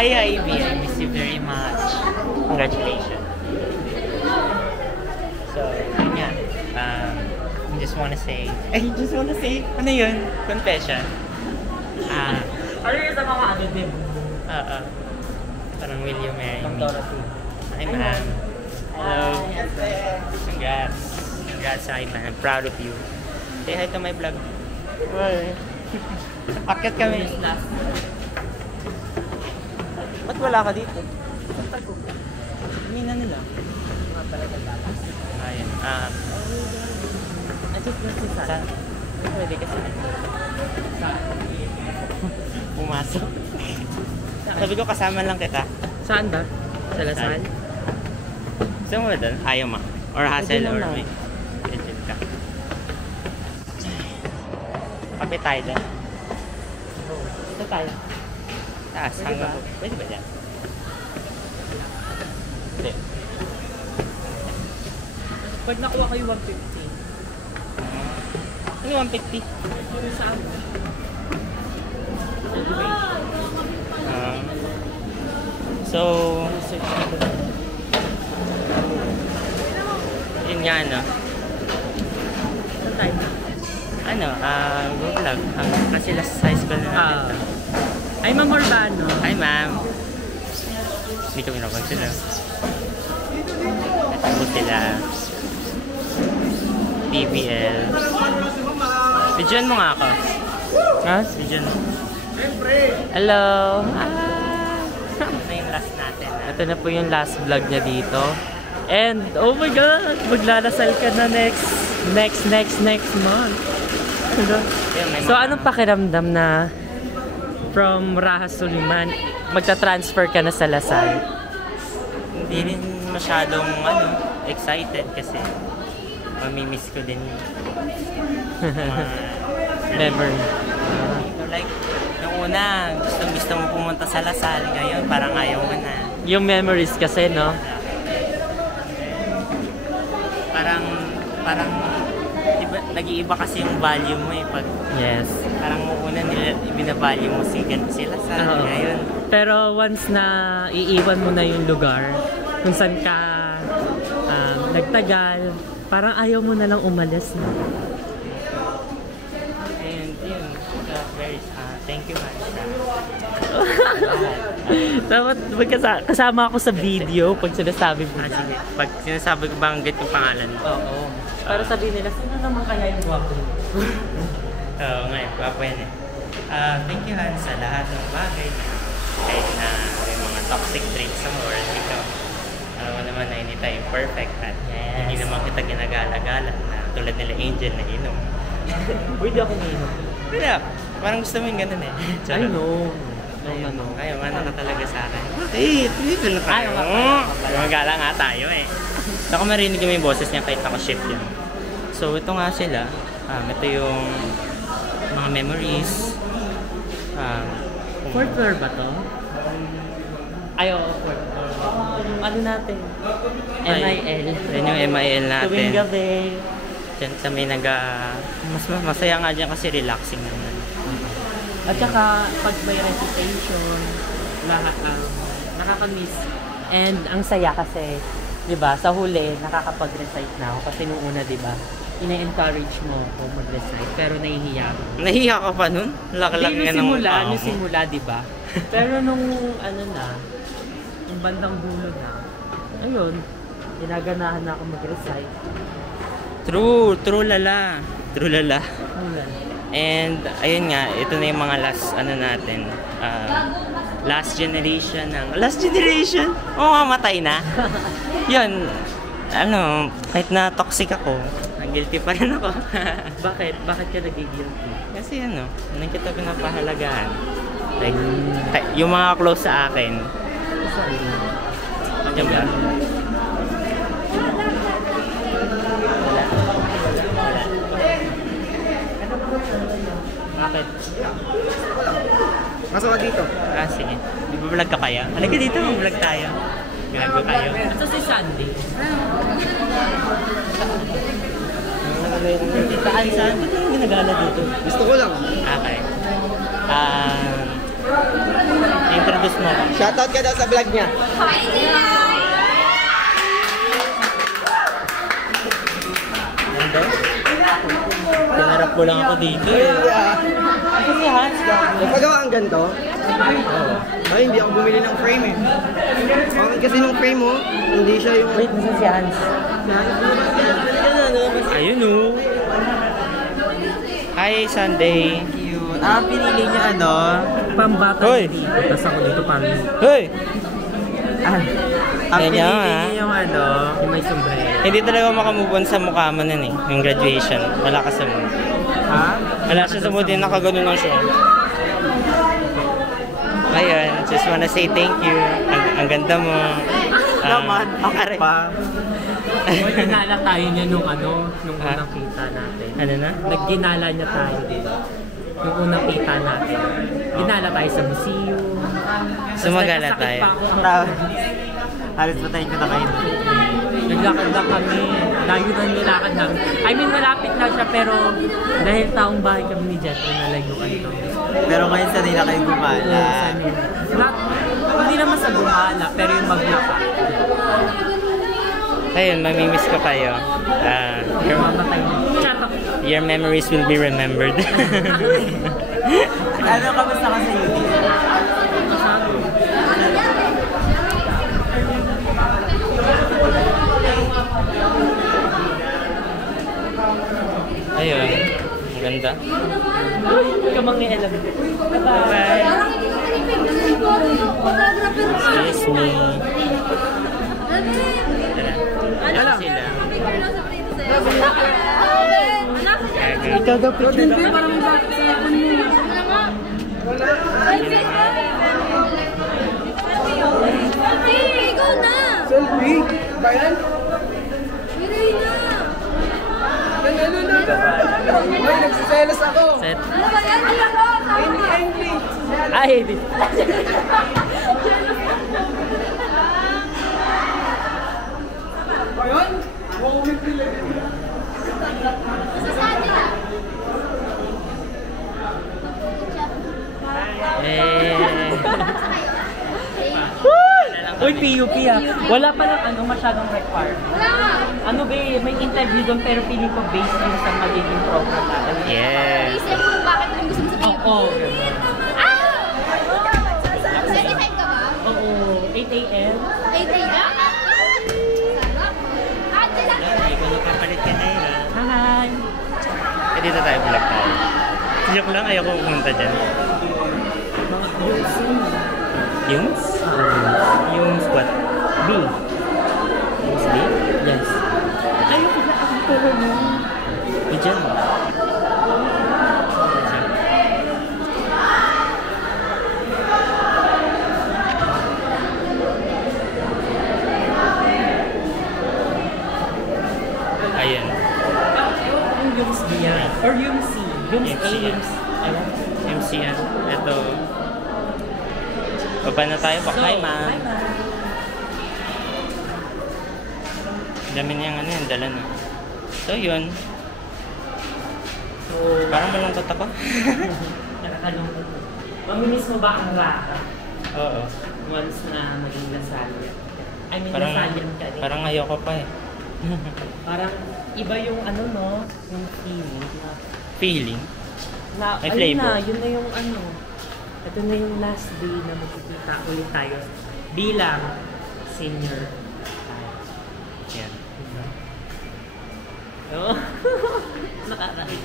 Hi, Ivy. I miss you very much. Congratulations. So, yun nga. Just wanna say... Ano yun? Confession. Ano yun sa mga ano din? Parang will you marry me? Hi, ma'am. Hello. Congrats. Congrats, hi, man. I'm proud of you. Say hi to my vlog. Well, akyat kami. Ba't wala ka dito? Hindi na nila. Ayun. Saan? Pwede kasi. Pumasok. Sabi ko kasama lang kita. Saan ba? Sa Lasal? Gusto mo ba doon? Ayaw mo? Or hassle or may legit ka? Kape tayo doon. Ito tayo. Taas, Pwede hanggang ba? pwede ba dyan? Hindi. Pag nakuha kayo 150. Ano 150? Saan? So, yun nga ano. Saan tayo na? Ano, go vlog. Kasi last high school na natin. Ay, Ma'am Urbano. Hi, ma'am. Hindi kami napag sila. Natapos sila. PBL. Bidyan mo nga ako. Ha? Bidyan mo. Hello! Ito yung last natin. Ito na po yung last vlog niya dito. And, oh my God! Maglalasal ka na next month. So, anong pakiramdam na from Raha Suliman, magta-transfer ka na sa Lasal? Hindi rin masyadong excited kasi mamimiss ko din yung Memory. like, nung una, gusto mo pumunta sa Lasal. Ngayon, parang ayaw mo na. Yung memories kasi, no? Parang iba, nag-iiba kasi yung value mo eh. Pag, Yes. parang una nila, ibinavalue mo si Lasal. Ngayon, Pero once na iiwan mo na yung lugar, kung saan ka nagtagal, parang ayaw mo na lang umalis. No? and yun, thank you man. Dapat kasama ako sa video pag sinasabi mo. Sige, pag sinasabi ko banggit yung pangalan mo. Oo. Para sabihin nila, sino naman kaya yung guwapo? Oo, ngayon, gwapo yan eh. Thank you Han sa lahat ng bagay. Kahit na yung mga toxic traits mo or ikaw. Alam mo naman na hindi tayo perfect at hindi naman kita ginagala-gala na tulad nila Angel na inom. Pwede ako nainom. Pero, parang gusto mo yung ganun eh. I know. Ayaw, ano ka talaga sa akin. Dito na tayo. Magala nga tayo eh. Saka marinig kami yung boses niya kahit naka-shift yun. So, ito nga sila. Ito yung mga memories. Fourth floor ba to? Ay, oo, fourth floor. Ano natin? MIL. Yan yung MIL natin. Tuwing gabi. Diyan sa may mas masaya nga dyan kasi relaxing naman. At saka, pag may recitation, lahat nakaka-miss. And ang saya kasi, di ba, sa huli, nakakapag-recite na ako. Kasi nung una, di ba, ina-encourage mo ako mag-recite. Pero nahihiya ako. Nahiya ka pa nun? Laki-laki ka ng Nung simula, di ba? Pero nung yung bandang dulo na, ayun, ginaganahan na ako mag-recite. True lala. And ayun nga, ito na yung mga natin. Last generation. Oo, matay na. Yun, kahit na toxic ako, guilty pa rin ako. Bakit? Bakit ka nagigilty? Kasi hindi kita pinapahalagahan. Like, yung mga close sa akin. Diyan ba? Bakit? Masok ka dito. Sige. Mag-vlog ka kaya? Halika dito, mag-vlog tayo. Gago kayo. Ito si Sandy. Tita Alsan, ba't yung ginagala dito? Gusto ko lang. Okay. introduce mo. Shoutout ka daw sa vlog niya. Ganda. Pinarap ko lang ako dito eh. Ako si Hans. Nagpagawa ang ganito? Oo. Ay, hindi ako bumili ng frame eh. Bakit kasi nung frame mo, hindi siya yung... Wait, nasa si Hans? Ayun oh. Hi, Sunday. Cute. Ah, pinili niya ano? Pambata Hoy! dito. Tapos ako dito pang... Hoy! Ang Yan pinili yan, niya ah. yung ano? Yung may sombrero. Hindi talaga makamove on sa mukha mo nun eh. Yung graduation. Wala ka sa mood. Ha? Wala siya sa mood din. Nakagano lang siya. Ayun. Just wanna say thank you. Ang ganda mo. Naman, ako aray. pa. Ginala tayo niya nung nung unang kita natin. Ano na? Nagginala niya tayo dito. Nung unang kita natin. Ginala tayo sa museum. Sumagala Tapos tayo. nagkasakit pa ako. Halos patayin ko na kayo. Naglakad lang kami. Layo na nilakad namin. I mean, malapit lang siya pero dahil taong bahay kami ni Jet, nalayuan kami. Pero ngayon sanay na kayo gumala. Hindi naman sa gumala, pero yung maglakad. Ayun, mamimiss ko kayo. Mamatay na. Chatok. Your memories will be remembered. Ano, kamusta ka sa UD? Ayun. Ang ganda. Kamang-ialam. Bye-bye. Excuse me. Ano sila? Ikaw daw picture daw. Ikaw na! Selfie? Bayan? Miray na! Ano na? Ay, nagsiselos ako. Set. Ano ba yan? Hindi ako! Ay, di. Ayun? Masasabi na! Uy, PUP ah. Wala pa lang masyadong requirement. Wala nga! Ano ba may interview doon pero feeling ko based yun sa magiging program natin. Yeah. Isip mo kung bakit mo gusto mo sa PUP. Oo. Certified ka ba? Oo. 8 a.m. 8 a.m.? Sarap! Sila! Ay, kung napapalit ka na yun ah. Hi! Eh, dito tayo vlog tayo. Joke lang, ayoko pumunta dyan. Yung? Yung squat. B. Yung B? Yes. Ayoko na ako pero mo. Dyan. Ayan. Yung C yan. Or yung C. Yung A, MC. yung C. Ayun. MC yan. Ito. Baba na tayo. Hi, ma'am. Hi, ma'am. Dami niyang ano yan, dala na. So, yun. So, Parang malungkot ako. nakakalungkot. Mamimiss mo ba ang Raka? Oo. Once na maging Lasal? I mean, Parang, Lasalian ka rin. parang ayoko pa eh. Parang iba yung ano no, yung feeling na, Feeling. May ayun flavor. na, yun na yung ano. Ito na yung last day na magkikita ulit tayo bilang senior tayo. Yan. Oo. Nakakainis.